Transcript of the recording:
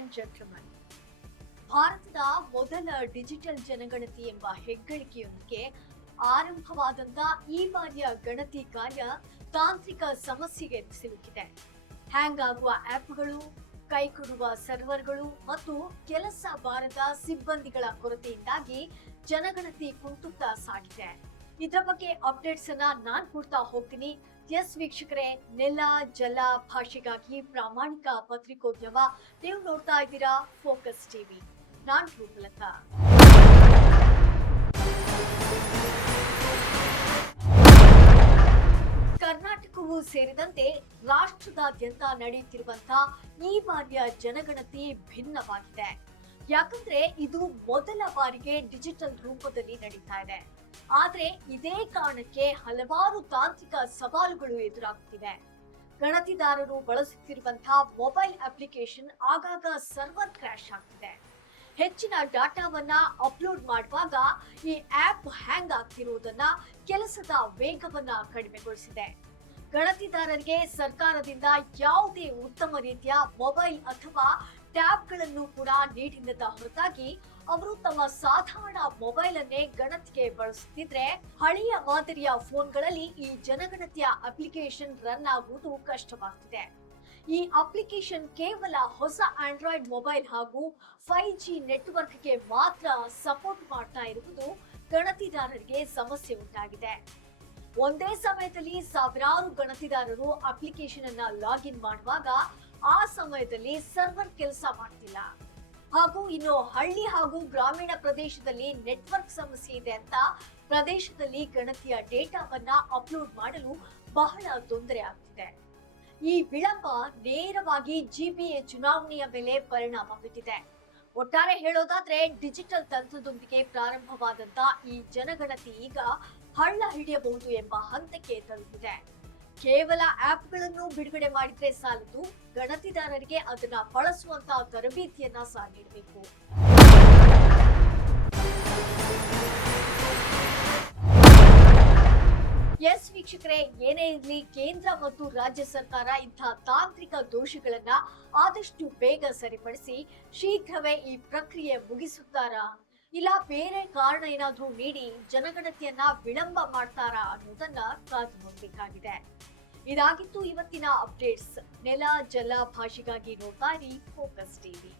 and gentlemen, ಭಾರತದ ಮೊದಲ digital ಜನಗಣತಿ ಎಂಬ ಹೆಗ್ಗಳಿಕೆಯೊಂದಿಗೆ ಆರಂಭವಾದಂತ ಈ ಬಾರಿಯ ಗಣತಿ ಕಾರ್ಯ ತಾಂತ್ರಿಕ ಸಮಸ್ಯೆಗೆ ಸಿಲುಕಿದೆ. ಹ್ಯಾಂಗ್ ಆಗುವ ಆಪ್ಗಳು, ಕೈಕೊಡುವ ಸರ್ವರ್ಗಳು ಮತ್ತು ಕೆಲಸ ಬಾರದ ಸಿಬ್ಬಂದಿಗಳ ಕೊರತೆಯಿಂದಾಗಿ ಜನಗಣತಿ ಕುಂಟುತ್ತಾ ಸಾಗಿದೆ. ಇದರ ಬಗ್ಗೆ ಅಪ್ಡೇಟ್ಸ್ ಅನ್ನ ನಾನ್ ಕೊಡ್ತಾ ಹೋಗ್ತೀನಿ. ಎಸ್ ವೀಕ್ಷಕರೇ, ನೆಲ ಜಲ ಭಾಷೆಗಾಗಿ ಪ್ರಾಮಾಣಿಕ ಪತ್ರಿಕೋದ್ಯಮ. ನೀವು ನೋಡ್ತಾ ಇದ್ದೀರಾ ಫೋಕಸ್ ಟಿವಿ. ನಾನ್ ರೂಪಲತಾ. ಕರ್ನಾಟಕವೂ ಸೇರಿದಂತೆ ರಾಷ್ಟ್ರದಾದ್ಯಂತ ನಡೆಯುತ್ತಿರುವಂತಹ ಈ ಬಾರಿಯ ಜನಗಣತಿ ಭಿನ್ನವಾಗಿದೆ. ಯಾಕಂದ್ರೆ ಇದು ಮೊದಲ ಬಾರಿಗೆ ಡಿಜಿಟಲ್ ರೂಪದಲ್ಲಿ ನಡೀತಾ ಇದೆ. ಆದ್ರೆ ಇದೇ ಕಾರಣಕ್ಕೆ ಹಲವಾರು ತಾಂತ್ರಿಕ ಸವಾಲುಗಳು ಎದುರಾಗುತ್ತಿವೆ. ಗಣತಿದಾರರು ಬಳಸುತ್ತಿರುವಂತಹ ಮೊಬೈಲ್ ಅಪ್ಲಿಕೇಶನ್ ಆಗಾಗ ಸರ್ವರ್ ಕ್ರ್ಯಾಶ್ ಆಗ್ತಿದೆ. ಹೆಚ್ಚಿನ ಡಾಟಾವನ್ನ ಅಪ್ಲೋಡ್ ಮಾಡುವಾಗ ಈ ಆಪ್ ಹ್ಯಾಂಗ್ ಆಗ್ತಿರುವುದನ್ನ, ಕೆಲಸದ ವೇಗವನ್ನ ಕಡಿಮೆಗೊಳಿಸಿದೆ. ಗಣತಿದಾರರಿಗೆ ಸರ್ಕಾರದಿಂದ ಯಾವುದೇ ಉತ್ತಮ ರೀತಿಯ ಮೊಬೈಲ್ ಅಥವಾ ಟ್ಯಾಬ್ಗಳನ್ನು ಕೂಡ ನೀಡಿಲ್ಲದ ಹೊರತಾಗಿ ಅವರು ತಮ್ಮ ಸಾಧಾರಣ ಮೊಬೈಲ್ ಅನ್ನೇ ಗಣತಿಗೆ ಬಳಸುತ್ತಿದ್ರೆ, ಹಳೆಯ ಮಾದರಿಯ ಫೋನ್ಗಳಲ್ಲಿ ಈ ಜನಗಣತಿಯ ಅಪ್ಲಿಕೇಶನ್ ರನ್ ಆಗುವುದು ಕಷ್ಟವಾಗ್ತಿದೆ. ಈ ಅಪ್ಲಿಕೇಶನ್ ಕೇವಲ ಹೊಸ ಆಂಡ್ರಾಯ್ಡ್ ಮೊಬೈಲ್ ಹಾಗೂ 5G ನೆಟ್ವರ್ಕ್ಗೆ ಮಾತ್ರ ಸಪೋರ್ಟ್ ಮಾಡ್ತಾ ಇರುವುದು ಗಣತಿದಾರರಿಗೆ ಸಮಸ್ಯೆ ಉಂಟಾಗಿದೆ. ಒಂದೇ ಸಮಯದಲ್ಲಿ ಸಾವಿರಾರು ಗಣತಿದಾರರು ಅಪ್ಲಿಕೇಶನ್ ಅನ್ನ ಲಾಗಿನ್ ಮಾಡುವಾಗ ಆ ಸಮಯದಲ್ಲಿ ಸರ್ವರ್ ಕೆಲಸ ಮಾಡ್ತಿಲ್ಲ. ಹಾಗೂ ಇನ್ನು ಹಳ್ಳಿ ಹಾಗೂ ಗ್ರಾಮೀಣ ಪ್ರದೇಶದಲ್ಲಿ ನೆಟ್ವರ್ಕ್ ಸಮಸ್ಯೆ ಇದೆ ಅಂತ ಪ್ರದೇಶದಲ್ಲಿ ಗಣತಿಯ ಡೇಟಾವನ್ನ ಅಪ್ಲೋಡ್ ಮಾಡಲು ಬಹಳ ತೊಂದರೆ ಆಗ್ತಿದೆ. ಈ ವಿಳಂಬ ನೇರವಾಗಿ ಜಿಬಿಎ ಚುನಾವಣೆಯ ಮೇಲೆ ಪರಿಣಾಮ ಬೀರಿದೆ. ಒಟ್ಟಾರೆ ಹೇಳೋದಾದ್ರೆ, ಡಿಜಿಟಲ್ ತಂತ್ರದೊಂದಿಗೆ ಪ್ರಾರಂಭವಾದಂತ ಈ ಜನಗಣತಿ ಈಗ ಹಳ್ಳ ಹಿಡಿಯಬಹುದು ಎಂಬ ಹಂತಕ್ಕೆ ತಲುಪಿದೆ. ಕೇವಲ ಆಪ್ಗಳನ್ನು ಬಿಡುಗಡೆ ಮಾಡಿದ್ರೆ ಸಾಲದು, ಗಣತಿದಾರರಿಗೆ ಅದನ್ನ ಬಳಸುವಂತ ತರಬೇತಿಯನ್ನ ಸಹ ನೀಡಬೇಕು. ಎಸ್ ವೀಕ್ಷಕರೇ, ಏನೇ ಇರಲಿ, ಕೇಂದ್ರ ಮತ್ತು ರಾಜ್ಯ ಸರ್ಕಾರ ಇಂತಹ ತಾಂತ್ರಿಕ ದೋಷಗಳನ್ನ ಆದಷ್ಟು ಬೇಗ ಸರಿಪಡಿಸಿ ಶೀಘ್ರವೇ ಈ ಪ್ರಕ್ರಿಯೆ ಮುಗಿಸುತ್ತಾರಾ, ಇಲ್ಲ ಬೇರೆ ಕಾರಣ ಏನಾದ್ರೂ ನೀಡಿ ಜನಗಣತಿಯನ್ನ ವಿಳಂಬ ಮಾಡ್ತಾರಾ ಅನ್ನೋದನ್ನ ಕಾದು ನೋಡಬೇಕಾಗಿದೆ. ಇದಾಗಿತ್ತು ಇವತ್ತಿನ ಅಪ್ಡೇಟ್ಸ್. ನೆಲ ಜಲ ಭಾಷೆಗಾಗಿ ನೋಡ್ತಾ ಇರಿ ಫೋಕಸ್ ಟಿವಿ.